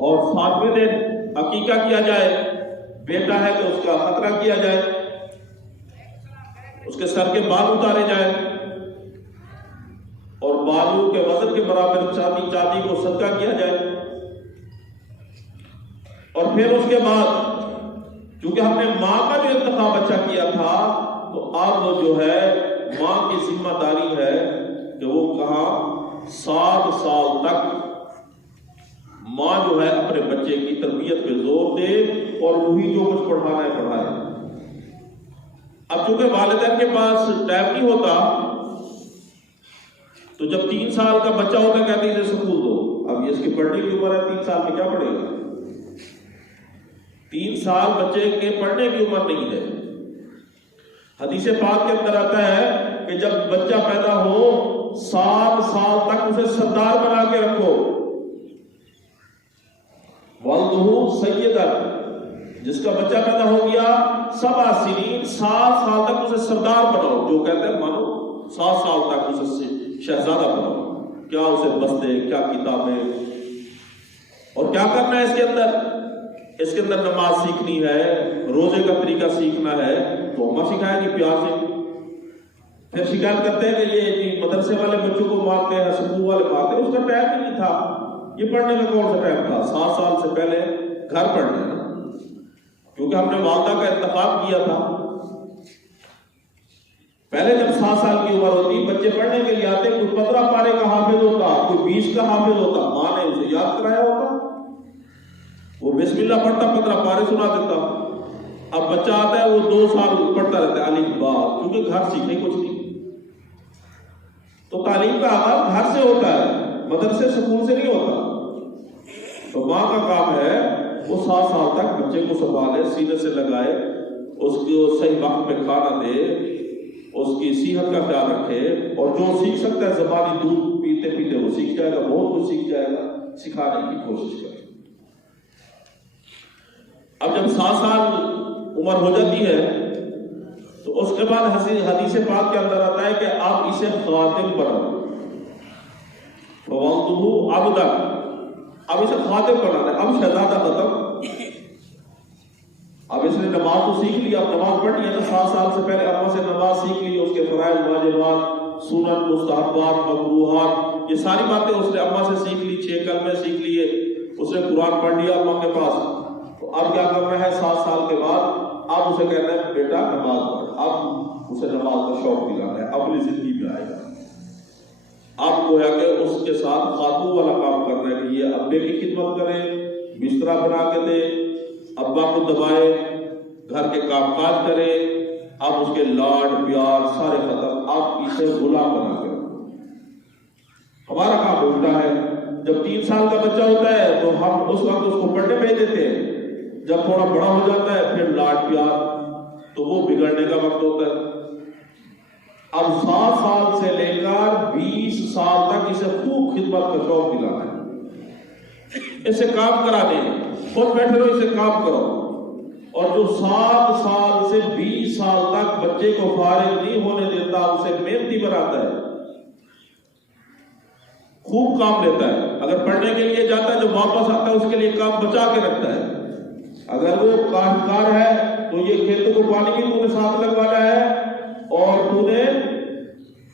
اور 7ویں دن عقیقہ کیا جائے، بیٹا ہے تو اس کا خطرہ کیا جائے، اس کے سر کے بال اتارے جائیں اور بالوں کے وزن کے برابر چاندی کو صدقہ کیا جائے۔ اور پھر اس کے بعد چونکہ ہم نے ماں کا جو انتخاب اچھا کیا تھا، تو اب جو ہے ماں کی ذمہ داری ہے کہ وہ کہاں 7 سال تک ماں جو ہے اپنے بچے کی تربیت پہ زور دے اور وہی جو کچھ پڑھانا ہے پڑھائے۔ اب چونکہ والدین کے پاس ٹائم نہیں ہوتا، تو جب 3 سال کا بچہ ہوتا کہتے ہیں اسے سکول دو۔ اب یہ اس کی پڑھنے کی عمر ہے، 3 سال میں کیا پڑھے گا؟ 3 سال بچے کے پڑھنے کی عمر نہیں ہے۔ حدیث پاک کے اندر آتا ہے کہ جب بچہ پیدا ہو 7 سال تک اسے سردار بنا کے رکھو۔ وَلْدُهُ سَيِّدًا، جس کا بچہ پیدا ہو گیا 7 سنین، 7 سال تک اسے سردار بناؤ، جو کہتے ہیں مانو 7 سال تک اسے شہزادہ بناؤ۔ کیا اسے بستے، کیا کتابیں، اور کیا کرنا ہے اس کے اندر؟ اس کے اندر نماز سیکھنی ہے، روزے کا طریقہ سیکھنا ہے، تو اماں سکھائے گی پیار سے۔ پھر شکایت کرتے ہیں کہ یہ مدرسے والے بچوں کو مارتے ہیں، سکول والے مارتے ہیں، اس کا ٹائم ہی نہیں تھا۔ یہ پڑھنے کا کون سا ٹائم تھا؟ 7 سال سے پہلے گھر پڑھنا ہے نا، کیونکہ ہم نے والدہ کا انتخاب کیا تھا۔ پہلے جب 7 سال کی عمر ہوتی، بچے پڑھنے کے لیے آتے، کوئی 15 پارے کا حافظ ہوتا، کوئی 20 کا حافظ ہوتا، ماں نے اسے یاد کرایا ہوتا، وہ بسم اللہ پڑھتا، 15 پارے سنا دیتا۔ اب بچہ آتا ہے، وہ 2 سال پڑھتا رہتا ہے الف با، کیونکہ گھر سیکھنے کچھ نہیں۔ تو تعلیم کا آغاز گھر سے ہوتا ہے، مدرسے سکول سے نہیں ہوتا۔ تو ماں کا کام ہے وہ 7 سال تک بچے کو سنبھالے، سینے سے لگائے، اس کو صحیح وقت پہ کھانا دے، اس کی صحت کا خیال رکھے، اور جو سیکھ سکتا ہے زبانی دودھ پیتے پیتے وہ سیکھ جائے گا، بہت کچھ سیکھ جائے گا، سکھانے کی کوشش کرے۔ اب جب 7 سال عمر ہو جاتی ہے تو اس کے بعد حدیث پاک کے اندر آتا ہے کہ آپ اسے خاتم بناؤ۔ فَوَالْدُهُ عَبْدًا، اب اسے خاتم بنانا ہے، اب شہزادہ ختم۔ اب اس نے نماز تو سیکھ لی، اب نماز پڑھنی ہے تو 7 سال سے پہلے اماں سے نماز سیکھ لی، اس کے فرائض، واجبات، سنن، مستحبات، مکروہات، یہ ساری باتیں اس نے اماں سے سیکھ لی، 6 کلمے سیکھ لیے، اس نے قرآن پڑھ لیا اماں کے پاس۔ تو اب کیا کرنا ہے 7 سال کے بعد؟ اب اسے کہنا ہے بیٹا نماز پڑھ، اب اسے نماز کا شوق دلانا ہے، اپنی زندگی میں آئے گا۔ اب گویا کہ اس کے ساتھ خاتون والا کام کرنا ہے کہ یہ ابے کی خدمت کرے، بستر بنا کے دے، ابا کو دبائے، گھر کے کام کاج کرے۔ اب اس کے لاڈ پیار سارے ختم، اب اسے غلام بنا کے رکھو۔ ہمارا کام الٹا ہے، جب 3 سال کا بچہ ہوتا ہے تو ہم اس وقت اس کو پڑھنے بھیج دیتے ہیں، جب تھوڑا بڑا ہو جاتا ہے پھر لاڈ پیار، تو وہ بگڑنے کا وقت ہوتا ہے۔ اب 7 سال سے لے کر 20 سال تک اسے خوب خدمت کا شوق دلانا ہے، اسے کام کرانے، خود بیٹھے رہو، اسے کام کرو۔ اور جو 7 سال سے 20 سال تک بچے کو فارغ نہیں ہونے دیتا، اسے محنتی بناتا ہے، خوب کام لیتا ہے۔ اگر پڑھنے کے لیے جاتا ہے، جو واپس آتا ہے اس کے لیے کام بچا کے رکھتا ہے۔ اگر وہ کاشتکار ہے تو یہ کھیتوں کو پانی بھی تو نے ساتھ لگوانا ہے، اور تو نے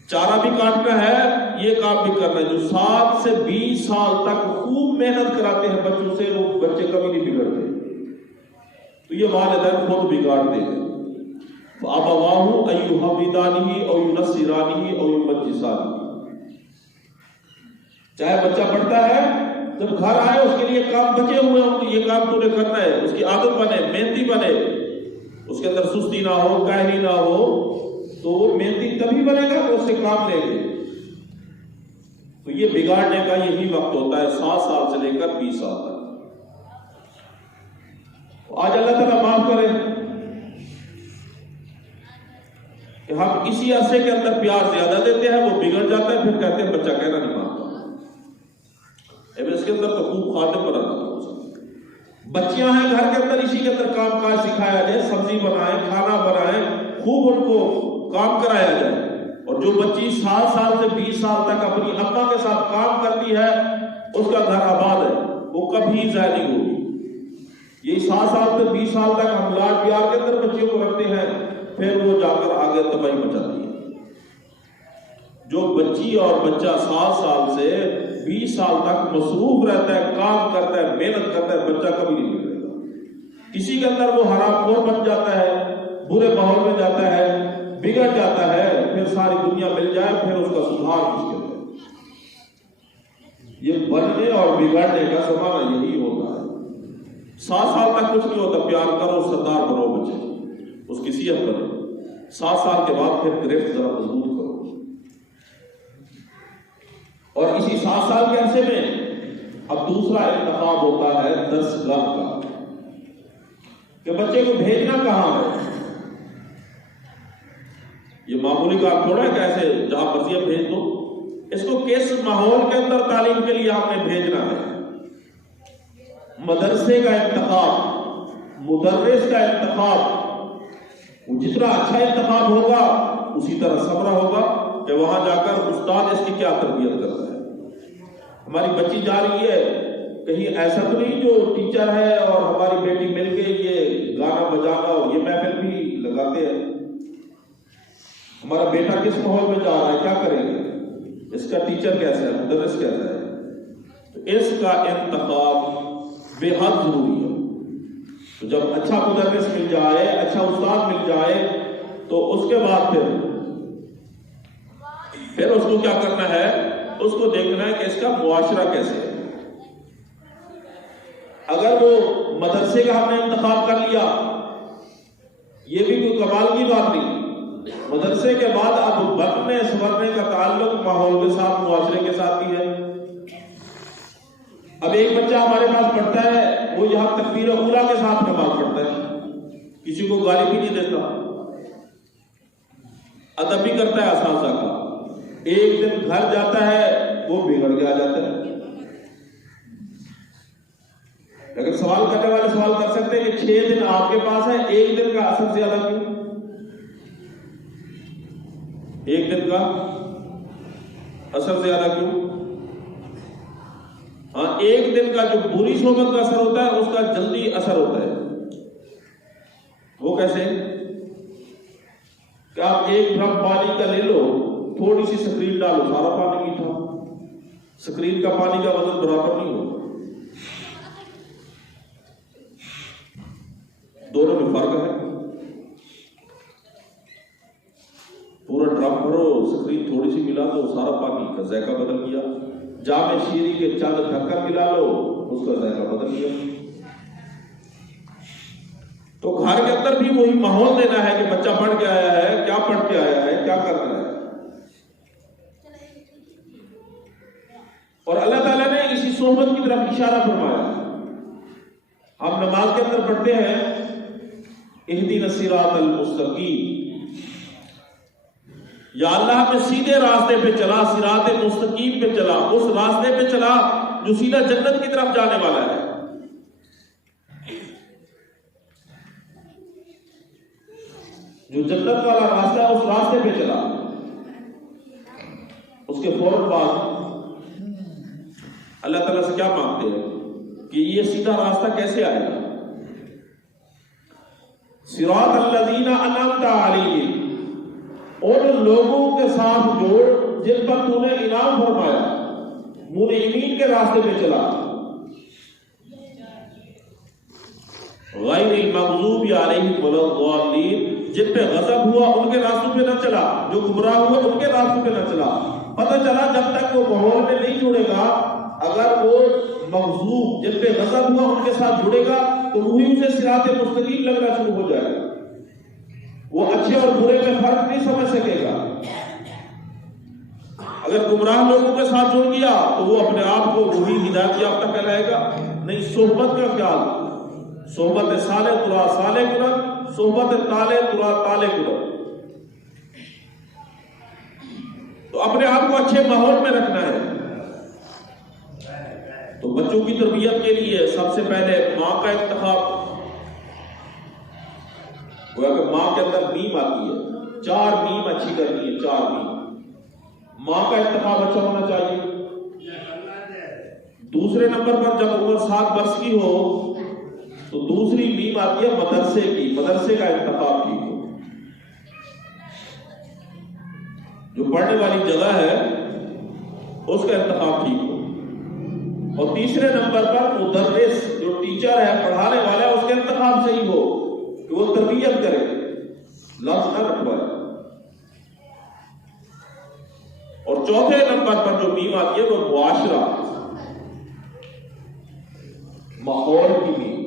چارہ بھی کاٹنا ہے، یہ کام بھی کرنا ہے۔ جو 7 سے 20 سال تک خوب محنت کراتے ہیں بچوں سے، وہ بچے کبھی نہیں بگڑتے۔ تو یہ والدین خود بگاڑتے ہیں۔ فَأَبَوَاهُ أَن يُهَوِّدَانِهِ أَوْ يُنَصِّرَانِهِ أَوْ يُمَجِّسَانِهِ، چاہے بچہ پڑھتا ہے، جب گھر آئے اس کے لیے کام بچے ہوئے ہوں کہ یہ کام تو نے کرنا ہے، اس کی عادت بنے، محنتی بنے، اس کے اندر سستی نہ ہو، کاہلی نہ ہو، تو وہ محنتی تبھی بنے گا کہ اس سے کام لے گے۔ تو یہ بگاڑنے کا یہی وقت ہوتا ہے 7 سال سے لے کر 20 سال تک۔ آج اللہ تعالیٰ معاف کرے کہ ہم اسی عرصے کے اندر پیار زیادہ دیتے ہیں، وہ بگڑ جاتا ہے، پھر کہتے ہیں بچہ کہنا نہیں مانتا۔ اس کے اندر تو خوب خاتم بنانا تھا۔ بچیاں ہیں گھر کے اندر، اسی کے اندر کام کاج سکھایا جائے، سبزی بنائیں، کھانا بنائیں، خوب ان کو کام کرایا جائے۔ اور جو بچی 7 سال سے 20 سال تک اپنی اماں کے ساتھ کام کرتی ہے، اس کا گھر آباد ہے، وہ کبھی ضائع نہیں ہوگی۔ یہ 7 سال سے 20 سال تک ہم لاڈ پیار کے اندر بچوں کو رکھتے ہیں، پھر وہ جا کر آگے تباہی مچاتی ہے۔ جو بچی اور بچہ 7 سال سے 20 سال تک مصروف رہتا ہے، کام کرتا ہے، محنت کرتا ہے، بچہ کبھی نہیں بگڑے گا۔ کسی کے اندر وہ حرام خور بن جاتا ہے، برے ماحول میں جاتا ہے، بگڑ جاتا ہے، پھر ساری دنیا مل جائے، پھر اس کا سدھار مشکل ہے۔ یہ بننے اور بگڑنے کا زمانہ یہی ہوتا ہے۔ 7 سال تک کچھ نہیں ہوتا، پیار کرو، سردار بنو بچے، اس کی صحت بنے۔ 7 سال کے بعد پھر گرفت ذرا مضبوط کرو، اور اسی 7 سال کے عرصے میں اب دوسرا انتخاب ہوتا ہے درسگاہ کا، کہ بچے کو بھیجنا کہاں ہے۔ یہ معمولی کام تھوڑا ہے کہ ایسے جہاں مرضی بھیج دو، اس کو کس ماحول کے اندر تعلیم کے لیے آپ نے بھیجنا ہے۔ مدرسے کا انتخاب، مدرس کا انتخاب، جتنا اچھا انتخاب ہوگا اسی طرح ثمرہ ہوگا کہ وہاں جا کر استاد اس کی کیا تربیت کرتا ہے۔ ہماری بچی جا رہی ہے کہیں، ایسا تو نہیں جو ٹیچر ہے اور ہماری بیٹی مل کے یہ گانا بجانا اور یہ محفل بھی لگاتے ہیں۔ ہمارا بیٹا کس ماحول میں جا رہا ہے، کیا کریں گے، اس کا ٹیچر کیسا ہے، مدرس کیسا ہے، تو اس کا انتخاب بے حد ضروری ہے۔ تو جب اچھا مدرس مل جائے، اچھا استاد مل جائے، تو اس کے بعد پھر اس کو کیا کرنا ہے، اس کو دیکھنا ہے کہ اس کا معاشرہ کیسے ہے۔ اگر وہ مدرسے کا ہم نے انتخاب کر لیا، یہ بھی کوئی کمال کی بات نہیں۔ مدرسے کے بعد اب بننے سنورنے کا تعلق ماحول کے ساتھ، معاشرے کے ساتھ بھی ہے۔ اب ایک بچہ ہمارے پاس پڑھتا ہے، وہ یہاں تکبیر اولیٰ کے ساتھ نماز پڑھتا ہے، کسی کو گالی بھی نہیں دیتا، ادب بھی کرتا ہے اساتذہ کا۔ ایک دن گھر جاتا ہے، وہ بگڑ کے آ جاتا ہے۔ اگر سوال کرنے والے سوال کر سکتے ہیں کہ 6 دن آپ کے پاس ہے، ایک دن کا اثر زیادہ کیوں؟ ایک دن کا اثر زیادہ کیوں؟ ہاں، ایک دن کا جو بری صحبت کا اثر ہوتا ہے، اس کا جلدی اثر ہوتا ہے۔ وہ کیسے کہ آپ ایک ڈرم پانی کا لے لو، تھوڑی سی سکرین ڈالو، سارا پانی میٹھا۔ سکرین کا پانی کا وزن برابر نہیں ہوگا، دونوں میں فرق ہے۔ پورا ڈرم بھرو، سکرین تھوڑی سی ملا دو، سارا پانی کا ذائقہ بدل گیا۔ جام شیری کے چند ڈھکن ملا لو، اس کا ذائقہ بدل گیا۔ تو گھر کے اندر بھی وہی ماحول دینا ہے کہ بچہ پڑھ کے آیا ہے، کیا پڑھ کے آیا ہے، کیا کر رہا ہے۔ اور اللہ تعالیٰ نے اسی صحبت کی طرف اشارہ فرمایا۔ ہم نماز کے اندر پڑھتے ہیں اہدنا الصراط المستقیم، یا اللہ ہمیں سیدھے راستے پہ چلا، صراط مستقیم پہ چلا، اس راستے پہ چلا جو سیدھا جنت کی طرف جانے والا ہے۔ جو جنت والا راستہ ہے، اس راستے پہ چلا۔ اس کے فوراً بعد اللہ تعالیٰ سے کیا مانگتے ہیں کہ یہ سیدھا راستہ کیسے آئے گا؟ صراط الذین انعمت علیہم، ان لوگوں کے ساتھ جوڑ جن پر تو نے انعام فرمایا، منعمین کے راستے پہ چلا۔ غیر المغضوب علیہم ولا الضالین، جن پہ غضب ہوا ان کے راستوں پہ نہ چلا، جو گمراہ ہوئے ان کے راستوں پہ نہ چلا۔ پتہ چلا جب تک وہ ماحول میں نہیں جڑے گا، اگر وہ مغضوب جن پہ غضب ہوا ان کے ساتھ جڑے گا تو وہی اسے صراط مستقیم لگنا شروع ہو جائے گا۔ وہ اچھے اور برے میں فرق نہیں سمجھ سکے گا۔ اگر گمراہ لوگوں کے ساتھ جڑ گیا تو وہ اپنے آپ کو وہی ہدایت یافتہ کہلائے گا۔ نہیں، صحبت کا خیال، صحبت صالح ترا صالح کنت، صحبت طالع ترا طالع کنت۔ تو اپنے آپ کو اچھے ماحول میں رکھنا ہے۔ تو بچوں کی تربیت کے لیے سب سے پہلے ماں کا انتخاب، وہ کہ ماں کے اندر نیم آتی ہے، 4 نیم اچھی کرنی ہے، 4 نیم۔ ماں کا انتخاب اچھا ہونا چاہیے، دوسرے نمبر پر جب عمر 7 برس کی ہو تو دوسری میم آتی ہے مدرسے کی، مدرسے کا انتخاب ٹھیک ہو، جو پڑھنے والی جگہ ہے اس کا انتخاب ٹھیک ہو، اور تیسرے نمبر پر مدرس جو ٹیچر ہے، پڑھانے والا ہے، اس کا انتخاب صحیح ہو کہ وہ تربیت کرے، لفظ نہ رکھوائے۔ اور چوتھے نمبر پر جو میم آتی ہے وہ معاشرہ، ماحول کی میم،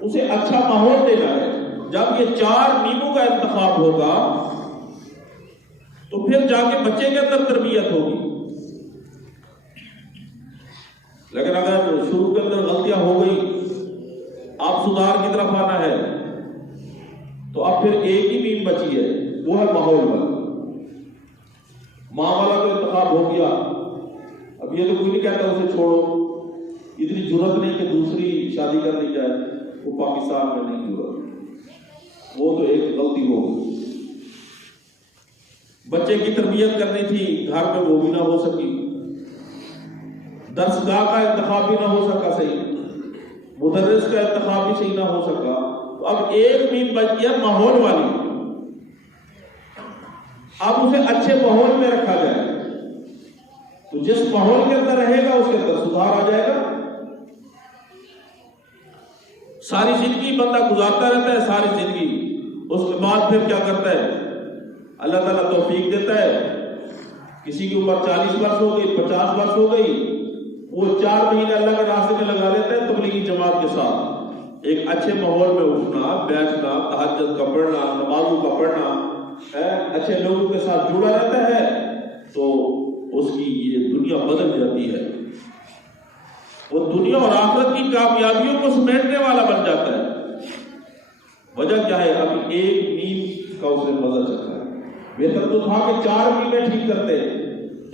اسے اچھا ماحول دینا ہے۔ جب یہ 4 میموں کا انتخاب ہوگا تو پھر جا کے بچے کے اندر تربیت ہوگی۔ لیکن اگر شروع کے اندر غلطیاں ہو گئی، آپ سدھار کی طرف آنا ہے، تو اب پھر ایک ہی میم بچی ہے، وہ ہے ماحول والا۔ ماں والا تو انتخاب ہو گیا، اب یہ تو کوئی نہیں کہتا اسے چھوڑو، اتنی ضرورت نہیں کہ دوسری شادی کر لی جائے، وہ پاکستان میں نہیں ضرورت، وہ تو ایک غلطی ہو گئی۔ بچے کی تربیت کرنی تھی، گھر میں وہ بھی نہ ہو سکی، درسگاہ کا انتخاب بھی نہ ہو سکا صحیح، مدرس کا انتخاب بھی صحیح نہ ہو سکا، تو اب ایک میم بچ گیا ماحول والی۔ اب اسے اچھے ماحول میں رکھا جائے تو جس ماحول کے اندر رہے گا اس کے اندر سدھار آ جائے گا۔ ساری زندگی بندہ گزارتا رہتا ہے، ساری زندگی، اس کے بعد پھر کیا کرتا ہے؟ اللہ تعالیٰ توفیق دیتا ہے، کسی کی عمر 40 برس ہو گئی، 50 برس ہو گئی، وہ 4 مہینے اللہ کے راستے میں لگا دیتا ہے تبلیغی جماعت کے ساتھ، ایک اچھے ماحول میں اٹھنا بیٹھنا، تہجد کا پڑھنا، نمازوں کا پڑھنا، اچھے لوگوں کے ساتھ جڑا رہتا ہے، تو اس کی یہ دنیا بدل جاتی ہے، وہ دنیا اور آخرت کی کامیابیوں کو سمیٹنے والا بن جاتا ہے۔ وجہ کیا ہے؟ ابھی ایک میم کا اسے مزہ چکا ہے۔ بہتر تو تھا کہ 4 میمیں ٹھیک کرتے،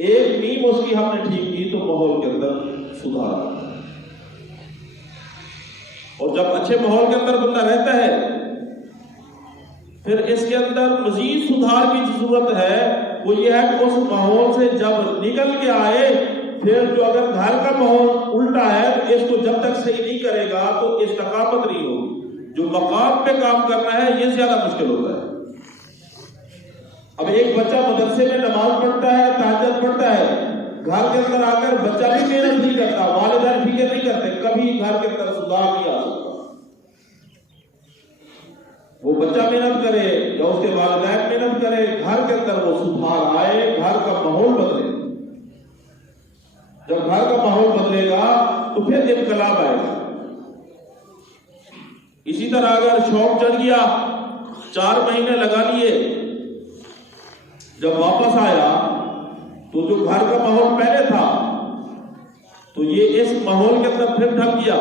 ایک میم اس کی ہم نے ٹھیک کی تو ماحول کے اندر سدھار آتا ہے۔ اور جب اچھے ماحول کے اندر بندہ رہتا ہے، پھر اس کے اندر مزید سدھار کی ضرورت ہے، وہ یہ ہے کہ اس ماحول سے جب نکل کے آئے، پھر جو اگر گھر کا ماحول الٹا ہے تو اس کو جب تک صحیح نہیں کرے گا تو استقامت نہیں ہوگی۔ جو مقام پہ کام کرنا ہے یہ زیادہ مشکل ہوتا ہے۔ اب ایک بچہ مدرسے میں نماز پڑھتا ہے، تہجد پڑھتا ہے، گھر کے اندر آ کر بچہ بھی محنت نہیں کرتا، والدین فکر نہیں کرتے، کبھی گھر کے اندر سدھار نہیں آ سکتا۔ وہ بچہ محنت کرے یا اس کے والدین محنت کرے، گھر کے اندر وہ سدھار آئے، گھر کا ماحول بدلے۔ جب گھر کا ماحول بدلے گا تو پھر انقلاب آئے گا۔ اسی طرح اگر شوق چڑھ گیا، 4 مہینے لگا لیے، جب واپس آیا تو جو گھر کا ماحول پہلے تھا تو یہ اس ماحول کے اندر پھر ڈھک گیا،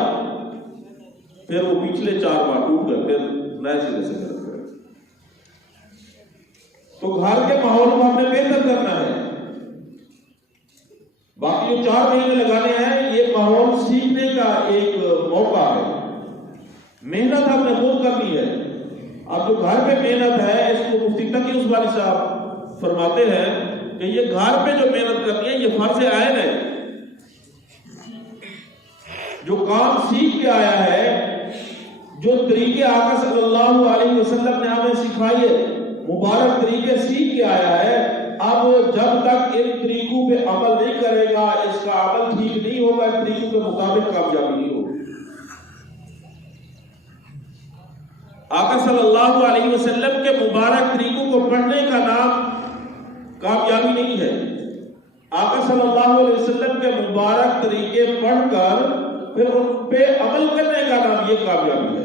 پھر وہ پچھلے 4 بار ٹوٹ گئے، پھر نئے سرے سے کر گئے۔ تو گھر کے ماحول کو ہم نے بہتر کرنا ہے۔ باقی جو 4 مہینے لگانے ہیں، یہ ماحول سیکھنے کا ایک موقع ہے، محنت ہم نے خود کرنی ہے۔ اب جو گھر پہ محنت ہے، اس کو مفتی تقی عثمانی صاحب فرماتے ہیں کہ یہ گھر پہ جو محنت کرنی ہے یہ فرض عین ہے۔ جو کام سیکھ کے آیا ہے، جو طریقے آقا صلی اللہ علیہ وسلم نے ہمیں سکھائے، مبارک طریقے سیکھ کے آیا ہے، اب جب تک ان طریقوں پہ عمل نہیں کرے گا، اس کا عمل ٹھیک نہیں ہوگا، ان طریقوں کے مطابق کامیابی نہیں ہوگی۔ آقا صلی اللہ علیہ وسلم کے مبارک طریقوں کو پڑھنے کا نام کامیابی نہیں ہے، آقا صلی اللہ علیہ وسلم کے مبارک طریقے پڑھ کر پھر ان پہ عمل کرنے کا نام یہ کامیابی ہے۔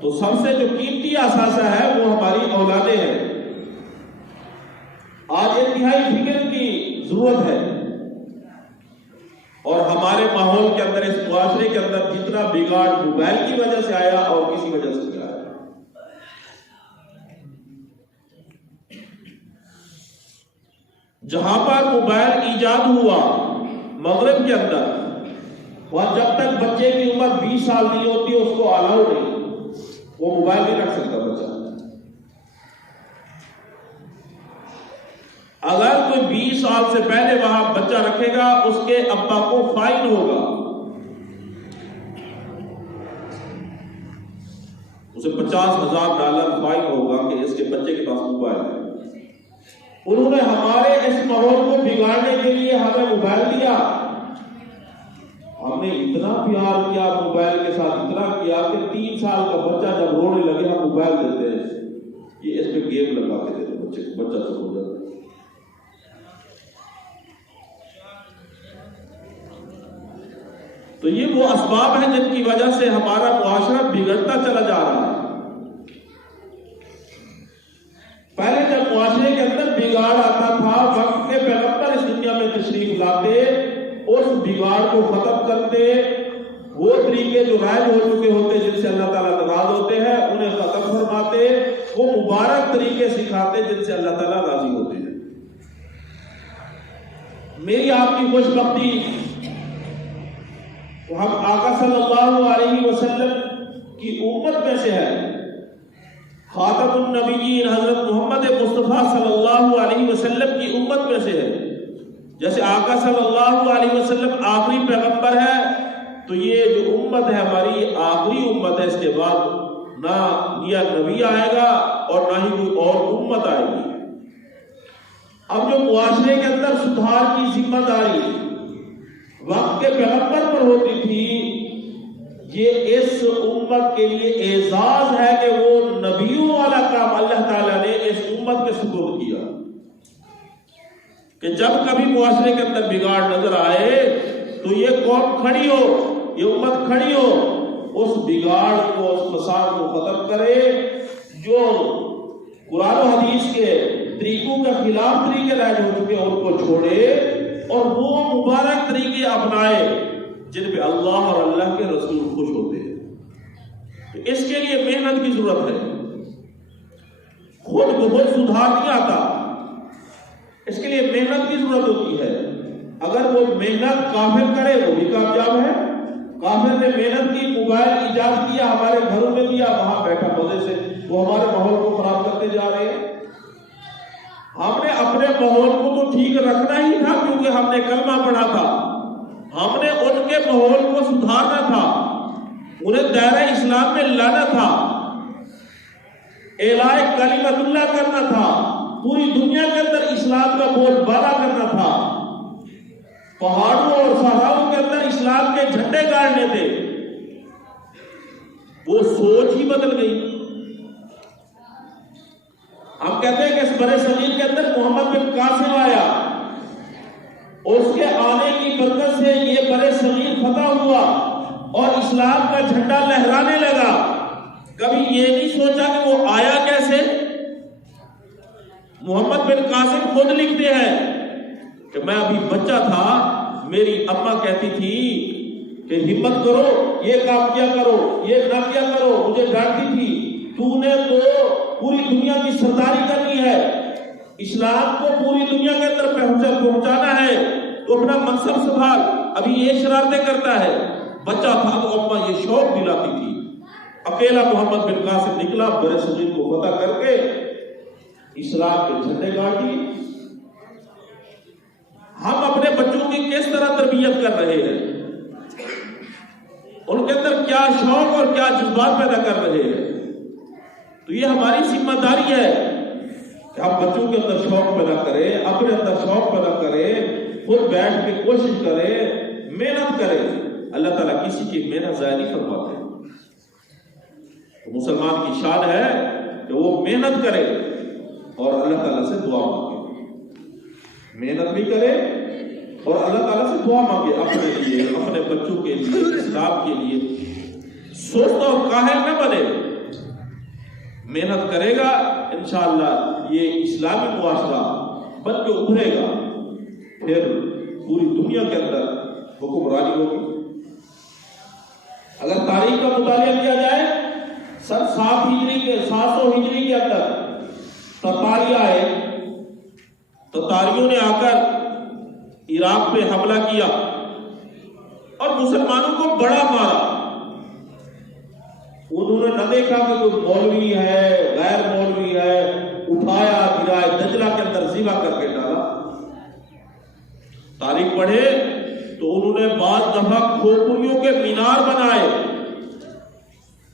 تو سب سے جو قیمتی اثاثہ ہے وہ ہماری اولادیں ہیں۔ آج انتہائی فکر کی ضرورت ہے، اور ہمارے ماحول کے اندر، اس معاشرے کے اندر جتنا بگاڑ موبائل کی وجہ سے آیا اور کسی وجہ سے نہیں آیا، جہاں پر موبائل ایجاد ہوا مغرب کے اندر، وہاں جب تک بچے کی عمر 20 سال نہیں ہوتی اس کو الاؤ نہیں، وہ موبائل نہیں رکھ سکتا بچہ۔ اگر کوئی 20 سال سے پہلے وہاں بچہ رکھے گا اس کے ابا کو فائن ہوگا، اسے $50,000 فائن ہوگا کہ اس کے بچے کے پاس موبائل ہے۔ انہوں نے ہمارے اس ماحول کو بگاڑنے کے لیے ہمیں موبائل دیا، ہم نے اتنا پیار کیا موبائل کے ساتھ، اتنا کیا کہ 3 سال کا بچہ جب رونے لگے ہم موبائل دیتے ہیں، یہ اس پہ گیم لگا کے دیتے بچے کو، بچہ چپ ہو جاتا ہے۔ تو یہ وہ اسباب ہیں جن کی وجہ سے ہمارا معاشرہ بگڑتا چلا جا رہا ہے۔ پہلے جب معاشرے کے اندر بگاڑ آتا تھا، وقت کے پیغمبر اس دنیا میں تشریف لاتے، اس بگاڑ کو ختم کرتے، وہ طریقے جو غائب ہو چکے ہوتے جن سے اللہ تعالیٰ ناراض ہوتے ہیں انہیں ختم فرماتے، وہ مبارک طریقے سکھاتے جن سے اللہ تعالیٰ راضی ہوتے ہیں۔ میری آپ کی خوش بختی تو ہم آقا صلی اللہ علیہ وسلم کی امت میں سے ہے، خاتم النبیین حضرت محمد مصطفیٰ صلی اللہ علیہ وسلم کی امت میں سے ہے۔ جیسے آقا صلی اللہ علیہ وسلم آخری پیغمبر ہے تو یہ جو امت ہے ہماری یہ آخری امت ہے، اس کے بعد نہ نیا نبی آئے گا اور نہ ہی کوئی اور امت آئے گی۔ اب جو معاشرے کے اندر سدھار کی ذمہ داری وقت کے پیغمبر پر ہوتی تھی، یہ اس امت کے لیے اعزاز ہے کہ وہ نبیوں والا کام اللہ تعالیٰ نے اس امت کے سپرد کیا، کہ جب کبھی معاشرے کے اندر بگاڑ نظر آئے تو یہ قوم کھڑی ہو، یہ امت کھڑی ہو، اس بگاڑ کو، اس فساد کو ختم کرے، جو قرآن و حدیث کے طریقوں کے خلاف طریقے رائج ہو چکے ان کو چھوڑے اور وہ مبارک طریقے اپنائے جن پہ اللہ اور اللہ کے رسول خوش ہوتے ہیں۔ تو اس کے لیے محنت کی ضرورت ہے، خود بخود سدھار نہیں آتا، اس کے لیے محنت کی ضرورت ہوتی ہے۔ اگر وہ محنت کافر کرے وہ بھی کامیاب ہے۔ کافر نے محنت کی، موبائل ایجاد کیا، ہمارے گھروں میں دیا، وہاں بیٹھا مزے سے وہ ہمارے ماحول کو خراب کرتے جا رہے ہیں۔ ہم نے اپنے ماحول کو تو ٹھیک رکھنا ہی تھا کیونکہ ہم نے کلمہ پڑھا تھا، ہم نے ان کے ماحول کو سدھارنا تھا، انہیں دائرہ اسلام میں لانا تھا، اعلاء کلمت اللہ کرنا تھا، پوری دنیا کے اندر اسلام کا بول بالا کرنا تھا، پہاڑوں اور صحراؤں کے اندر اسلام کے جھنڈے گاڑنے تھے۔ وہ سوچ ہی بدل گئی۔ ہم کہتے ہیں کہ اس برے صغیر کے اندر محمد بن قاسم آیا، اس کے آنے کی برکت سے یہ برے صغیر فتح ہوا اور اسلام کا جھنڈا لہرانے لگا۔ کبھی یہ نہیں سوچا کہ وہ آیا کیسے۔ محمد بن قاسم خود لکھتے ہیں کہ میں ابھی بچہ تھا، میری اماں کہتی تھی کہ ہمت کرو، یہ کام کیا کرو، یہ نہ کیا کرو، مجھے ڈانٹتی تھی، تو نے تو پوری دنیا کی سرداری کرنی ہے، اسلام کو پوری دنیا کے اندر پہنچانا ہے، تو اپنا منصب سنبھال۔ ابھی یہ شرارتیں کرتا ہے، بچہ تھا تو اماں یہ شوق دلاتی تھی۔ اکیلا محمد بن قاسم نکلا، برے صغیر کو فتح کر کے اسلام کے جھنڈے گاڑ دیے۔ ہم اپنے بچوں کی کس طرح تربیت کر رہے ہیں، ان کے اندر کیا شوق اور کیا جذبات پیدا کر رہے ہیں۔ تو یہ ہماری ذمہ داری ہے کہ ہم بچوں کے اندر شوق پیدا کریں، اپنے اندر شوق پیدا کریں، خود بیٹھ کے کوشش کریں، محنت کریں۔ اللہ تعالیٰ کسی کی محنت ضائع نہیں فرماتے۔ تو مسلمان کی شان ہے کہ وہ محنت کرے اور اللہ تعالیٰ سے دعا مانگے، محنت بھی کرے اور اللہ تعالیٰ سے دعا مانگے اپنے لیے، اپنے بچوں کے لیے، اسلام کے لیے۔ سست اور کاہل نہ بنے، محنت کرے گا انشاءاللہ یہ اسلامی معاشرہ بن کے ابھرے گا، پھر پوری دنیا کے اندر حکمرانی ہوگی۔ اگر تاریخ کا مطالعہ کیا جائے، سن 700 ہجری کے اندر تتاریہ آئے، تتاریوں نے آ کر عراق پہ حملہ کیا اور مسلمانوں کو بڑا مارا۔ انہوں نے نہ دیکھا کہ کوئی مولوی ہے، غیر مولوی ہے، اٹھایا، گرائے، دجلہ کے اندر ذبح کر کے ڈالا۔ تاریخ پڑھے تو انہوں نے بعض دفعہ کھوپڑیوں کے مینار بنائے،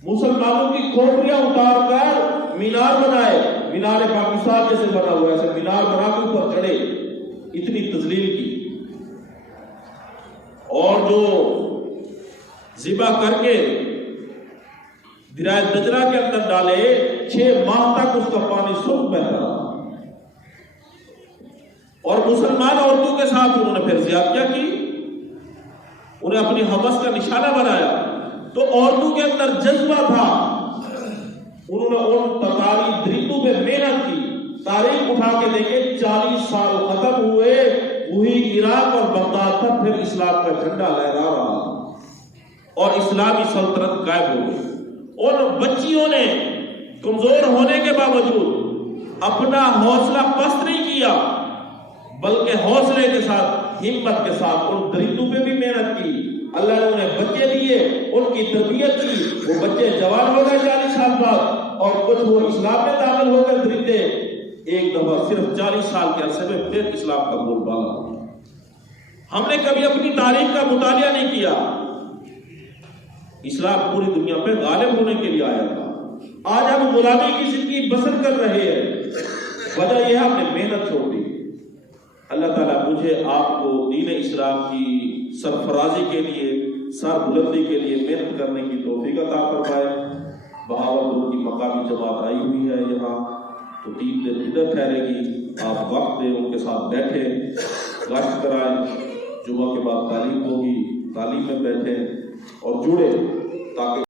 مسلمانوں کی کھوپڑیاں اتار کر مینار بنائے، مینار پاکستان جیسے بنا ہوا ہے، ایسے مینار بنا کے اوپر چڑھے، اتنی تذلیل کی۔ اور جو ذبح کر کے دریائے دجلہ کے اندر ڈالے، 6 ماہ تک اس کا پانی سرخ بہتا رہا۔ اور مسلمان عورتوں کے ساتھ انہوں نے پھر زیادتیاں کی، انہیں اپنی ہوس کا نشانہ بنایا۔ تو عورتوں کے اندر جذبہ تھا، انہوں نے ان تتاری درندوں پہ محنت کی۔ تاریخ اٹھا کے دیکھیں، 40 سال ختم ہوئے، وہی عراق اور بغداد تک پھر اسلام کا جھنڈا لہرا رہا اور اسلامی سلطنت قائم ہو گئی۔ ان بچیوں نے کمزور ہونے کے باوجود اپنا حوصلہ پست نہیں کیا، بلکہ حوصلے کے ساتھ، ہمت کے ساتھ ان درندوں پہ بھی محنت کی۔ اللہ نے انہیں بچے دیے، ان کی تربیت کی، وہ بچے جوان ہو گئے 40 سال بعد، اور کچھ وہ اسلام میں داخل ہو گئے درندے، ایک دفعہ صرف 40 سال کے عرصے میں پھر اسلام کا بول بالا۔ ہم نے کبھی اپنی تاریخ کا مطالعہ نہیں کیا۔ اسلام پوری دنیا پہ غالب ہونے کے لیے آیا تھا، آج ہم غلامی کی زندگی بسر کر رہے ہیں، وجہ یہ ہے ہم نے محنت چھوڑ دی۔ اللہ تعالیٰ مجھے آپ کو دین اسلام کی سرفرازی کے لیے، سر بلندی کے لیے محنت کرنے کی توفیق عطا فرمائے۔ بہاولپور کی مقامی جماعت آئی ہوئی ہے یہاں، تو 3 دن ادھر ٹھہرے گی، آپ وقت دیں، ان کے ساتھ بیٹھیں، گشت کرائیں، جمعہ کے بعد تعلیم ہوگی، تعلیم میں بیٹھیں اور جڑیں، تاکہ